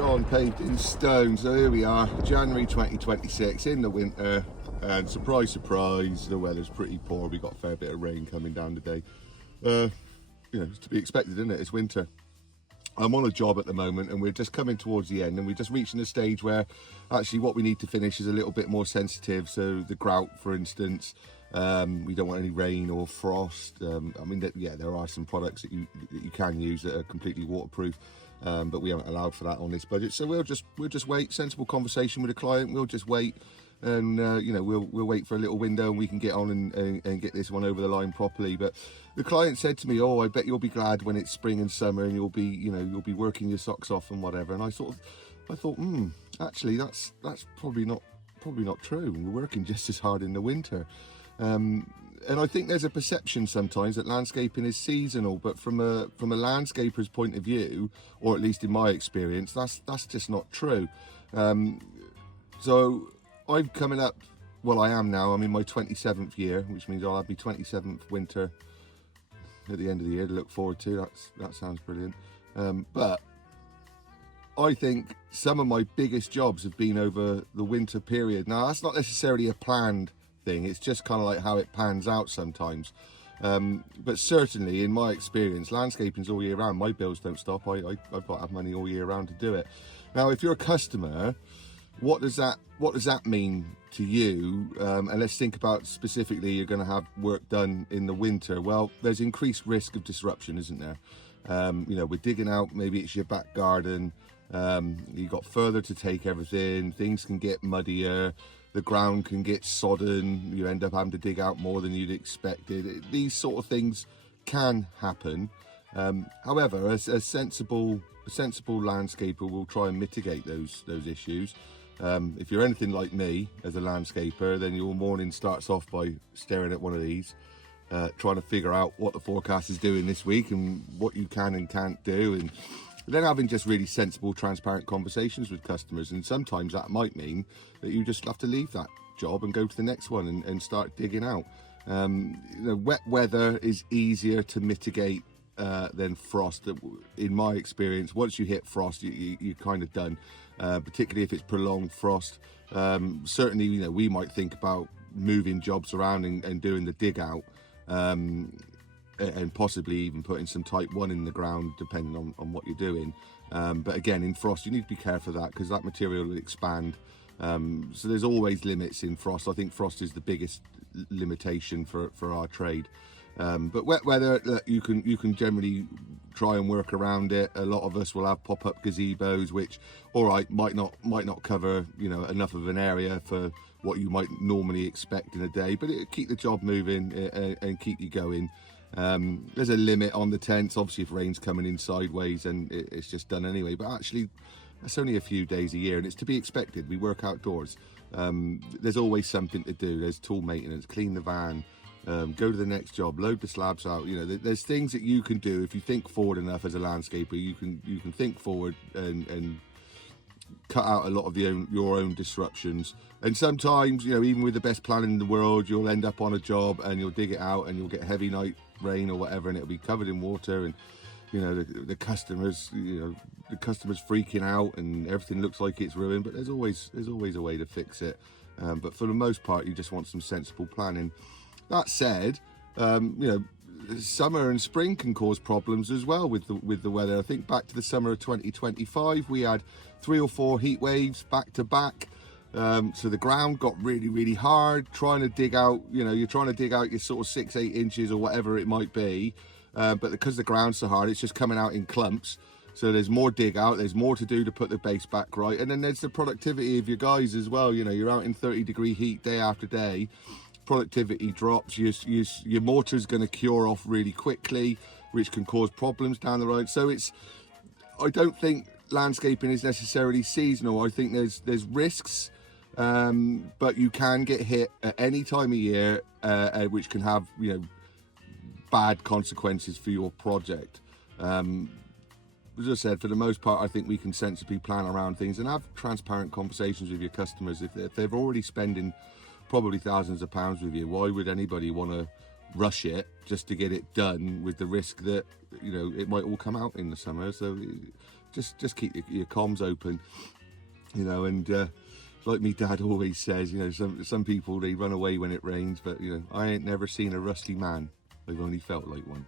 John Paved in Stone. So here we are, January 2026 in the winter, and surprise, surprise, the weather's pretty poor. We got a fair bit of rain coming down today. It's to be expected, isn't it? It's winter. I'm on a job at the moment and we're just coming towards the end, and we're just reaching a stage where actually what we need to finish is a little bit more sensitive. So the grout, for instance, we don't want any rain or frost. There are some products that you can use that are completely waterproof, but we haven't allowed for that on this budget. So we'll just wait. Sensible conversation with the client. We'll just wait, and we'll wait for a little window and we can get on and get this one over the line properly. But the client said to me, "Oh, I bet you'll be glad when it's spring and summer and you'll be working your socks off and whatever." And I thought, actually that's probably not true. We're working just as hard in the winter. And I think there's a perception sometimes that landscaping is seasonal, but from a landscaper's point of view, or at least in my experience, that's just not true. So I'm coming up, I am now, I'm in my 27th year, which means I'll have my 27th winter at the end of the year to look forward to. That sounds brilliant. But I think some of my biggest jobs have been over the winter period. Now, that's not necessarily a planned thing, it's just kind of like how it pans out sometimes. But certainly in my experience, landscaping's all year round. My bills don't stop. I've got to have money all year round to do it. Now, if you're a customer, what does that mean to you? And let's think about specifically, you're going to have work done in the winter. Well, there's increased risk of disruption, isn't there? We're digging out, maybe it's your back garden. You've got further to take everything. Things can get muddier. The ground can get sodden. You end up having to dig out more than you'd expected. These sort of things can happen. However, a sensible landscaper will try and mitigate those issues. If you're anything like me as a landscaper, then your morning starts off by staring at one of these, trying to figure out what the forecast is doing this week and what you can and can't do, and then having just really sensible, transparent conversations with customers. And sometimes that might mean that you just have to leave that job and go to the next one and start digging out. Wet weather is easier to mitigate than frost. In my experience, once you hit frost, you're kind of done, particularly if it's prolonged frost. Certainly, we might think about moving jobs around and doing the dig out, and possibly even putting some type 1 in the ground, depending on what you're doing. But again, in frost, you need to be careful of that, because that material will expand. So there's always limits in frost. I think frost is the biggest limitation for our trade. But wet weather, you can generally try and work around it. A lot of us will have pop-up gazebos, which, all right, might not cover enough of an area for what you might normally expect in a day, but it'll keep the job moving and keep you going. There's a limit on the tents. Obviously, if rain's coming in sideways, and it's just done anyway. But actually, that's only a few days a year, and it's to be expected. We work outdoors. There's always something to do. There's tool maintenance, clean the van, go to the next job, load the slabs out. There's things that you can do if you think forward enough as a landscaper. You can think forward and cut out a lot of your own disruptions. And sometimes, even with the best planning in the world, you'll end up on a job and you'll dig it out and you'll get heavy night rain or whatever, and it'll be covered in water, and the customers freaking out and everything looks like it's ruined. But there's always a way to fix it. But for the most part, you just want some sensible planning. That said, summer and spring can cause problems as well with the weather. I think back to the summer of 2025, we had 3 or 4 heat waves back to back. So the ground got really, really hard. Trying to dig out, you're trying to dig out your sort of 6-8 inches or whatever it might be. But because the ground's so hard, it's just coming out in clumps. So there's more dig out, there's more to do to put the base back right. And then there's the productivity of your guys as well. You're out in 30-degree heat day after day. Productivity drops. Your mortar's going to cure off really quickly, which can cause problems down the road. So I don't think landscaping is necessarily seasonal. I think there's risks, but you can get hit at any time of year, which can have bad consequences for your project. As I said, for the most part, I think we can sensibly plan around things and have transparent conversations with your customers. If they're already spending probably thousands of pounds with you, why would anybody want to rush it just to get it done with the risk that, you know, it might all come out in the summer. So just keep your comms open, you know. And like me dad always says, you know, some people, they run away when it rains, but you know, I ain't never seen a rusty man. I've only felt like one.